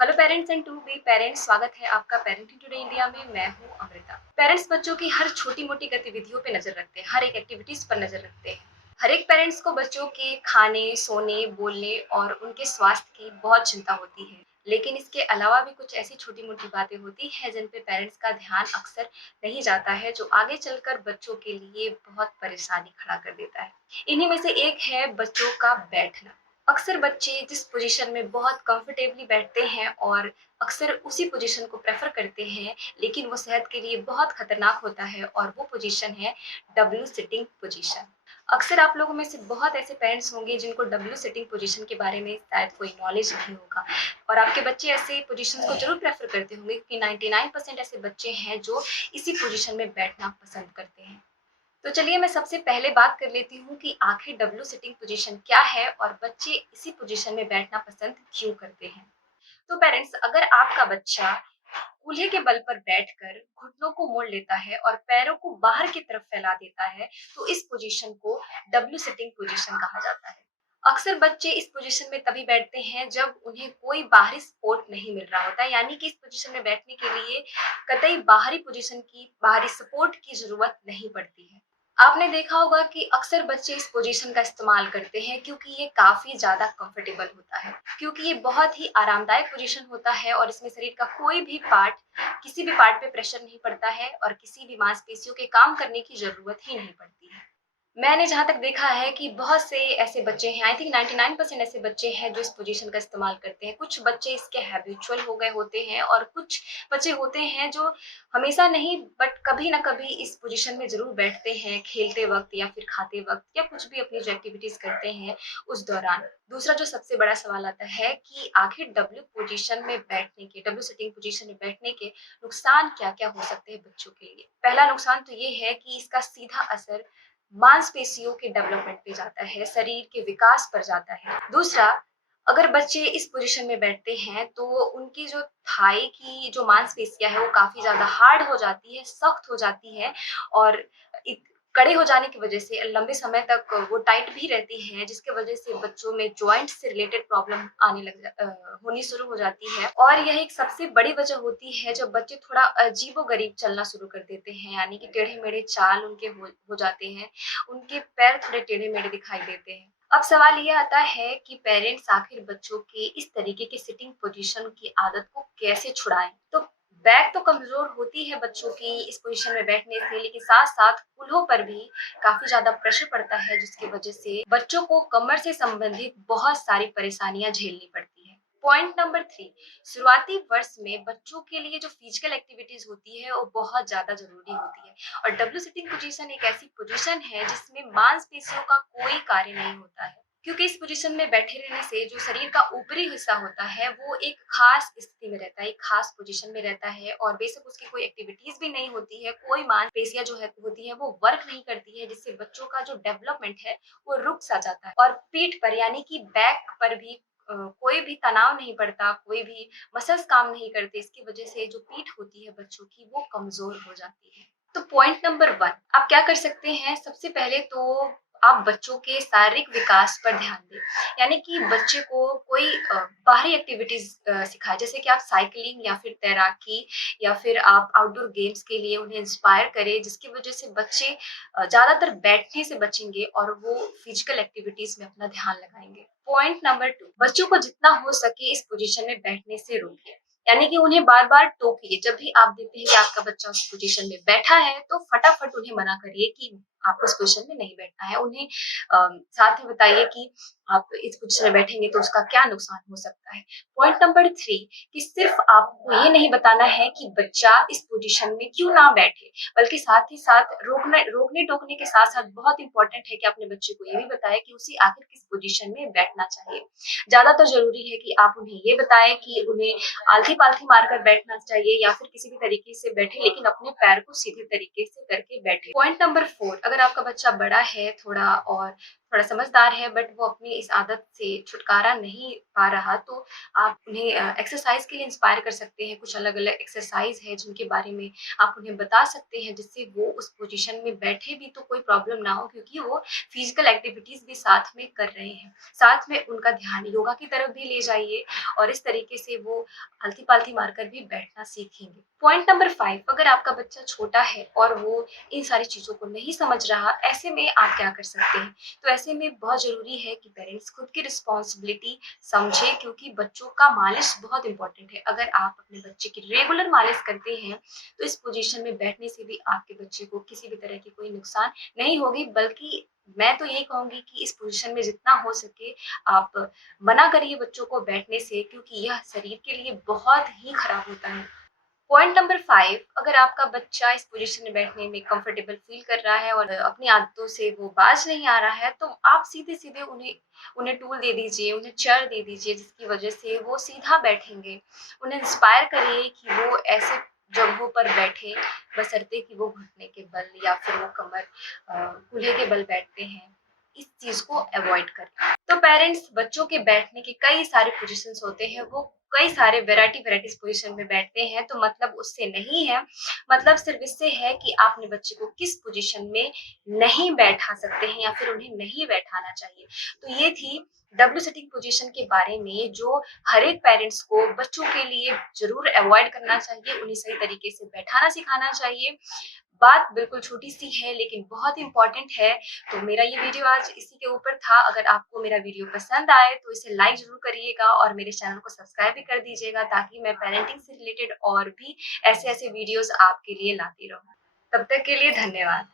Hello parents and to be parents, स्वागत है आपका पेरेंटिंग टुडे इंडिया में। मैं हूं अमृता। पेरेंट्स बच्चों की हर छोटी मोटी गतिविधियों पे नजर रखते हैं, हर एक एक्टिविटीज पर नजर रखते हैं। हर एक पेरेंट्स को बच्चों के खाने, सोने, बोलने और उनके स्वास्थ्य की बहुत चिंता होती है। लेकिन इसके अलावा भी कुछ ऐसी छोटी मोटी बातें होती हैं जिन पे पेरेंट्स का ध्यान अक्सर नहीं जाता है, जो आगे चलकर बच्चों के लिए बहुत परेशानी खड़ा कर देता है। इन्हीं में से एक है बच्चों का बैठना। अक्सर बच्चे जिस पोजीशन में बहुत कंफर्टेबली बैठते हैं और अक्सर उसी पोजीशन को प्रेफर करते हैं, लेकिन वो सेहत के लिए बहुत खतरनाक होता है और वो पोजीशन है डब्ल्यू सिटिंग पोजीशन। अक्सर आप लोगों में से बहुत ऐसे पेरेंट्स होंगे जिनको डब्ल्यू सिटिंग पोजीशन के बारे में शायद कोई नॉलेज नहीं होगा और आपके बच्चे ऐसे पोजीशन को जरूर प्रेफर करते होंगे, क्योंकि 99% ऐसे बच्चे हैं जो इसी पोजीशन में बैठना पसंद करते हैं। तो चलिए मैं सबसे पहले बात कर लेती हूँ कि आखिर डब्ल्यू सिटिंग पोजीशन क्या है और बच्चे इसी पोजीशन में बैठना पसंद क्यों करते हैं। तो पेरेंट्स, अगर आपका बच्चा कूल्हे के बल पर बैठकर घुटनों को मोड़ लेता है और पैरों को बाहर की तरफ फैला देता है, तो इस पोजीशन को डब्ल्यू सिटिंग पोजीशन कहा जाता है। अक्सर बच्चे इस पोजीशन में तभी बैठते हैं जब उन्हें कोई बाहरी सपोर्ट नहीं मिल रहा होता है, यानी कि इस पोजीशन में बैठने के लिए कतई बाहरी पोजीशन की, बाहरी सपोर्ट की जरूरत नहीं पड़ती है। आपने देखा होगा कि अक्सर बच्चे इस पोजीशन का इस्तेमाल करते हैं क्योंकि ये काफी ज्यादा कंफर्टेबल होता है, क्योंकि ये बहुत ही आरामदायक पोजीशन होता है और इसमें शरीर का कोई भी पार्ट, किसी भी पार्ट पे प्रेशर नहीं पड़ता है और किसी भी मांसपेशियों के काम करने की जरूरत ही नहीं पड़ती है। मैंने जहाँ तक देखा है कि बहुत से ऐसे बच्चे हैं, आई थिंक 99% ऐसे बच्चे हैं जो इस पोजीशन का इस्तेमाल करते हैं। कुछ बच्चे इसके हैबिचुअल हो गए होते हैं और कुछ बच्चे होते हैं जो हमेशा नहीं बट कभी ना कभी इस पोजीशन में ज़रूर बैठते हैं, खेलते वक़्त या फिर खाते वक़्त या कुछ भी अपनी जो एक्टिविटीज़ करते हैं उस दौरान। दूसरा जो सबसे बड़ा सवाल आता है कि आखिर डब्ल्यू सिटिंग पोजीशन में बैठने के नुकसान क्या-क्या हो सकते हैं बच्चों के लिए। पहला नुकसान तो ये है कि इसका सीधा असर मांसपेशियों के डेवलपमेंट पे जाता है, शरीर के विकास पर जाता है। दूसरा, अगर बच्चे इस पोजीशन में बैठते हैं तो उनकी जो थाई की जो मांसपेशियाँ है वो काफ़ी ज़्यादा हार्ड हो जाती है, सख्त हो जाती है और इत कड़े हो जाने की वजह से लंबे समय तक वो टाइट भी रहती हैं, जिसकी वजह से बच्चों में जॉइंट से रिलेटेड प्रॉब्लम होनी शुरू हो जाती है। और यह एक सबसे बड़ी वजह होती है जब बच्चे थोड़ा अजीबो-गरीब चलना शुरू कर देते हैं, यानी कि टेढ़े-मेढ़े चाल उनके हो जाते हैं, उनके पैर थोड़े टेढ़े-मेढ़े दिखाई देते हैं। अब सवाल ये आता है कि पेरेंट्स आखिर बच्चों के इस तरीके की सिटिंग पोजीशन की आदत को कैसे छुड़ाएं। तो बैक तो कमजोर होती है बच्चों की इस पोजीशन में बैठने से, लेकिन साथ साथ कूल्हों पर भी काफी ज्यादा प्रेशर पड़ता है, जिसकी वजह से बच्चों को कमर से संबंधित बहुत सारी परेशानियां झेलनी पड़ती है। पॉइंट नंबर 3, शुरुआती वर्ष में बच्चों के लिए जो फिजिकल एक्टिविटीज होती है वो बहुत ज्यादा जरूरी होती है और डब्ल्यू सिटिंग पोजीशन एक ऐसी पोजीशन है जिसमें मांसपेशियों का कोई कार्य नहीं होता है, क्योंकि इस पोजीशन में बैठे रहने से जो शरीर का ऊपरी हिस्सा होता है वो एक खास स्थिति में रहता है, एक खास पोजीशन में रहता है और बेशक उसकी कोई एक्टिविटीज भी नहीं होती है, कोई मांसपेशियां जो है होती है वो वर्क नहीं करती है, जिससे बच्चों का जो डेवलपमेंट है वो रुक सा जाता है। और पीठ पर यानी कि बैक पर भी कोई भी तनाव नहीं पड़ता, कोई भी मसल्स काम नहीं करते, इसकी वजह से जो पीठ होती है बच्चों की वो कमजोर हो जाती है। तो पॉइंट नंबर 1, आप क्या कर सकते हैं, सबसे पहले तो आप बच्चों के शारीरिक विकास पर ध्यान दें, यानी कि बच्चे को कोई बाहरी एक्टिविटीज सिखाएं, जैसे कि आप साइकिलिंग या फिर तैराकी या फिर आप आउटडोर गेम्स के लिए उन्हें इंस्पायर करें, जिसकी वजह से बच्चे ज्यादातर बैठने से बचेंगे और वो फिजिकल एक्टिविटीज में अपना ध्यान लगाएंगे। पॉइंट नंबर 2, बच्चों को जितना हो सके इस पोजीशन में बैठने से रोकिए, यानी कि उन्हें बार बार टोकिए। जब भी आप देखते हैं कि आपका बच्चा उस पोजीशन में बैठा है तो फटाफट उन्हें मना करिए कि आपको इस पोजीशन में नहीं बैठना है। उन्हें साथ में बताइए कि आप इस पोजीशन में बैठेंगे तो उसका क्या नुकसान हो सकता है। पॉइंट नंबर 3, कि सिर्फ आपको ये नहीं बताना है कि बच्चा इस पोजीशन में क्यों ना बैठे, बल्कि साथ ही साथ रोकने टोकने के साथ साथ बहुत इंपॉर्टेंट है कि अपने बच्चे को ये भी बताएं कि उसे आखिर किस पोजीशन में बैठना चाहिए। ज्यादातर जरूरी है कि आप उन्हें ये बताएं कि उन्हें आलथी-पालथी मारकर बैठना चाहिए या फिर किसी भी तरीके से बैठे, लेकिन अपने पैर को सीधे तरीके से करके बैठे। पॉइंट नंबर 4, अगर आपका बच्चा बड़ा है थोड़ा और थोड़ा समझदार है बट वो अपनी इस आदत से छुटकारा नहीं पा रहा, तो आप उन्हें एक्सरसाइज़ के लिए इंस्पायर कर सकते हैं। कुछ अलग-अलग एक्सरसाइज़ है जिनके बारे में आप उन्हें बता सकते हैं, जिससे वो उस पोज़ीशन में बैठे भी तो कोई प्रॉब्लम ना हो, क्योंकि वो फिज़िकल एक्टिविटीज़ भी साथ में कर रहे हैं। साथ में उनका ध्यान योगा की तरफ भी ले जाइए और इस तरीके से वो आलती-पालती मारकर भी बैठना सीखेंगे। पॉइंट नंबर 5, अगर आपका बच्चा छोटा है और वो इन सारी चीज़ों को नहीं समझ रहा, ऐसे में आप क्या कर सकते हैं? तो ऐसे में बहुत ज़रूरी है कि पेरेंट्स खुद की रिस्पॉन्सिबिलिटी समझें, क्योंकि बच्चों का मालिश बहुत इम्पोर्टेंट है। अगर आप अपने बच्चे की रेगुलर मालिश करते हैं, तो इस पोज़ीशन में बैठने से भी आपके बच्चे को किसी भी तरह की कोई नुकसान नहीं होगी, बल्कि मैं तो यही कहूँगी कि इस पोज़ीशन में जितना हो सके आप मना करिए बच्चों को बैठने से, क्योंकि यह शरीर के लिए बहुत ही खराब होता है। पॉइंट नंबर 5, अगर आपका बच्चा इस पोज़ीशन में बैठने में कंफर्टेबल फ़ील कर रहा है और अपनी आदतों से वो बाज़ नहीं आ रहा है, तो आप सीधे-सीधे उन्हें उन्हें टूल दे दीजिए, उन्हें चेयर दे दीजिए, जिसकी वज़ह से वो सीधा बैठेंगे। उन्हें इंस्पायर करिए कि वो ऐसे जगहों पर बैठे, बशर्ते कि वो घुटने के बल या फिर वो कूल्हे के बल बैठते हैं। इस चीज़ को अवॉइड करें। तो पेरेंट्स बच्चों के बैठने के कई सारे पोज़ीशंस होते हैं, वो कई सारे वैराइटीज़ पोज़ीशन में बैठते हैं, तो मतलब उससे नहीं है, मतलब सिर्फ़ इससे है कि आप अपने बच्चे को किस पोज़ीशन में नहीं बैठा सकते हैं या फिर उन्हें नहीं बैठाना चाहिए। तो ये थी डब्ल्यू सिटिंग पोज़ीशन के बारे में, जो हर एक पेरेंट्स को बच्चों के लिए ज़रूर अवॉइड करना चाहिए, उन्हें सही तरीके से बैठाना सिखाना चाहिए। बात बिल्कुल छोटी-सी है लेकिन बहुत इम्पोर्टेंट है, तो मेरा ये वीडियो आज इसी के ऊपर था। अगर आपको मेरा वीडियो पसंद आए तो इसे लाइक ज़रूर करिएगा और मेरे चैनल को सब्सक्राइब भी कर दीजिएगा, ताकि मैं पेरेंटिंग से रिलेटेड और भी ऐसे-ऐसे वीडियोज़ आपके लिए लाती रहूँ। तब तक के लिए धन्यवाद।